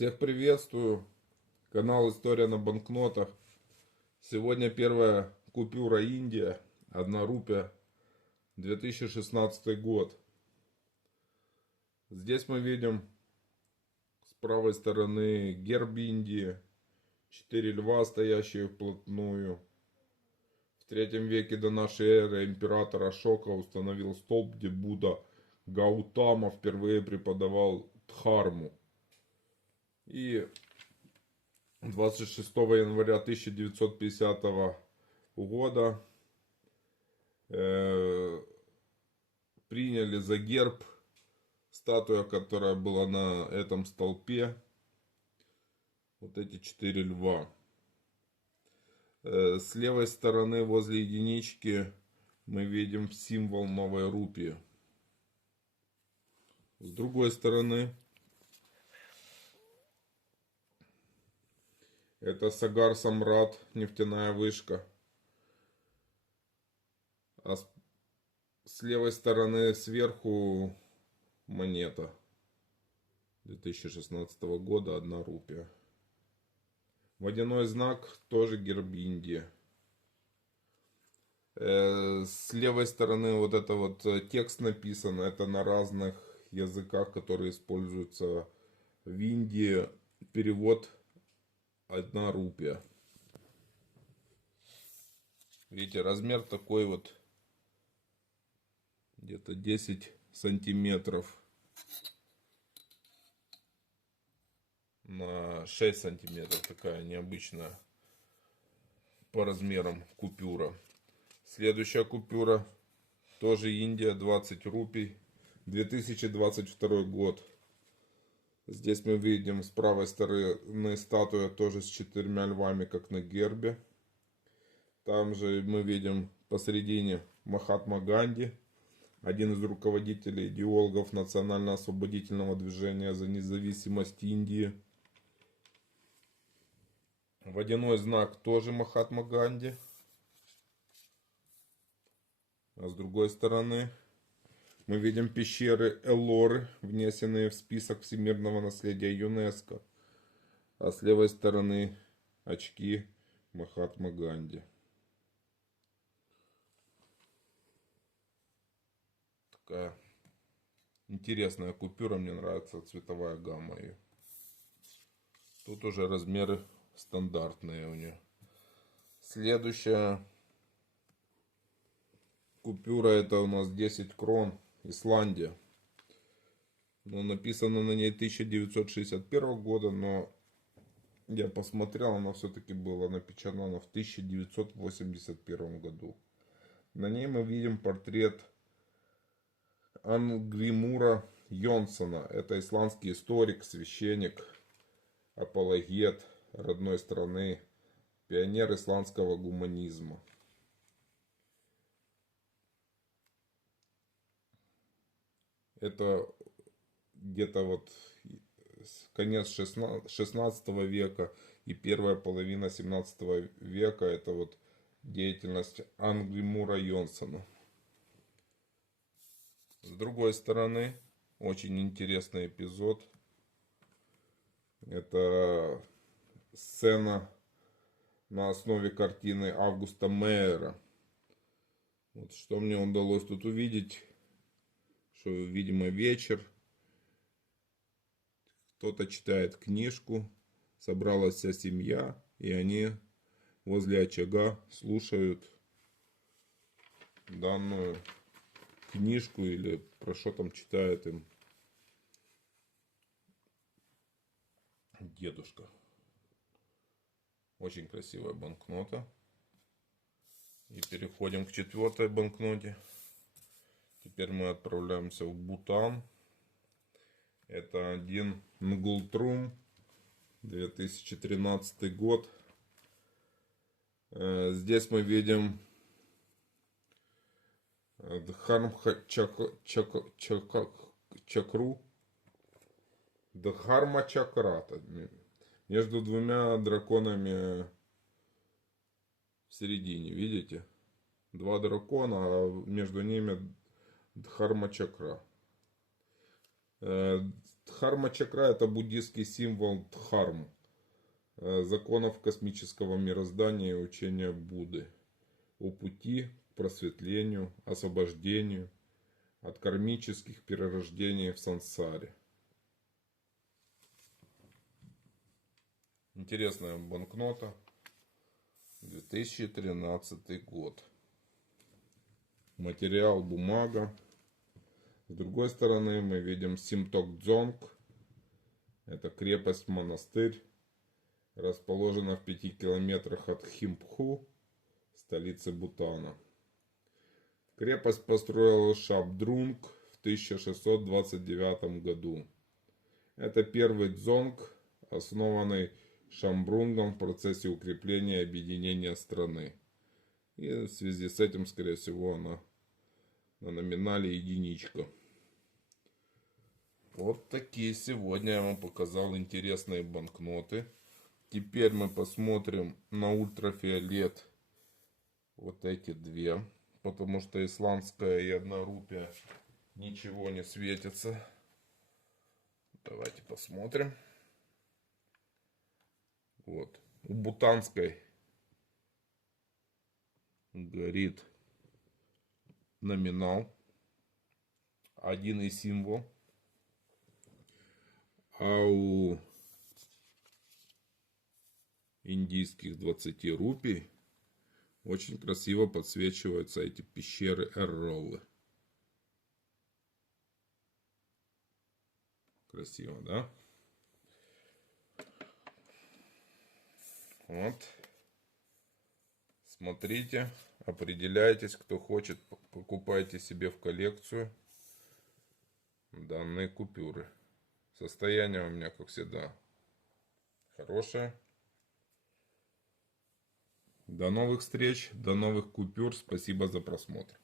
Всех приветствую. Канал История на банкнотах. Сегодня первая купюра Индия. 1 рупия. 2016 год. Здесь мы видим с правой стороны герб Индии. 4 льва, стоящие вплотную. В 3 веке до нашей эры император Ашока установил столб, где Будда Гаутама впервые преподавал дхарму. И 26 января 1950 года приняли за герб статуя, которая была на этом столпе. Вот эти 4 льва. С левой стороны возле единички мы видим символ новой рупии. С другой стороны это Сагар Самрат, нефтяная вышка. А с левой стороны сверху монета 2016 года, 1 рупия. Водяной знак тоже герб Индии. С левой стороны вот это вот текст написан, это на разных языках, которые используются в Индии. Перевод 1 рупия. Видите, размер такой вот, где-то 10 сантиметров на 6 сантиметров. Такая необычная по размерам купюра. Следующая купюра тоже Индия, 20 рупий, 2022 год. Здесь мы видим с правой стороны статуя тоже с 4 львами, как на гербе. Там же мы видим посередине Махатма Ганди, один из руководителей идеологов национально-освободительного движения за независимость Индии. Водяной знак тоже Махатма Ганди. А с другой стороны мы видим пещеры Эллоры, внесенные в список всемирного наследия ЮНЕСКО. А с левой стороны очки Махатма Ганди. Такая интересная купюра, мне нравится цветовая гамма ее. Тут уже размеры стандартные у нее. Следующая купюра это у нас 10 крон, Исландия. Но написано на ней 1961 года, но я посмотрел, она все-таки была напечатана в 1981 году. На ней мы видим портрет Ангримура Йонсона. Это исландский историк, священник, апологет родной страны, пионер исландского гуманизма. Это где-то вот конец 16 века и первая половина 17 века. Это вот деятельность Ангримура Йонсона. С другой стороны, очень интересный эпизод. Это сцена на основе картины Августа Мейера. Вот что мне удалось тут увидеть, что, видимо, вечер. Кто-то читает книжку, собралась вся семья, и они возле очага слушают данную книжку или про что там читает им дедушка. Очень красивая банкнота. И переходим к 4-й банкноте. Теперь мы отправляемся в Бутан. Это 1 Нгултрум, 2013 год. Здесь мы видим Дхарма Чакрата. Между двумя драконами в середине, видите? 2 дракона, а между ними Дхарма Чакра. Дхарма-чакра это буддийский символ дхарм, законов космического мироздания и учения Будды о пути к просветлению, освобождению от кармических перерождений в сансаре. Интересная банкнота. 2013 год. Материал бумага. С другой стороны мы видим Симток-дзонг. Это крепость-монастырь. Расположена в 5 километрах от Химпху, столицы Бутана. Крепость построил Шабдрунг в 1629 году. Это первый дзонг, основанный Шамбрунгом в процессе укрепления и объединения страны. И в связи с этим, скорее всего, она на номинале единичка. Вот такие сегодня я вам показал интересные банкноты. Теперь мы посмотрим на ультрафиолет вот эти две. Потому что исландская и 1 рупия ничего не светится. Давайте посмотрим. Вот. У бутанской горит номинал. 1 и символ. А у индийских 20 рупий очень красиво подсвечиваются эти пещеры Эрроллы. Красиво, да? Вот. Смотрите, определяйтесь, кто хочет, покупайте себе в коллекцию данные купюры. Состояние у меня, как всегда, хорошее. До новых встреч, до новых купюр. Спасибо за просмотр.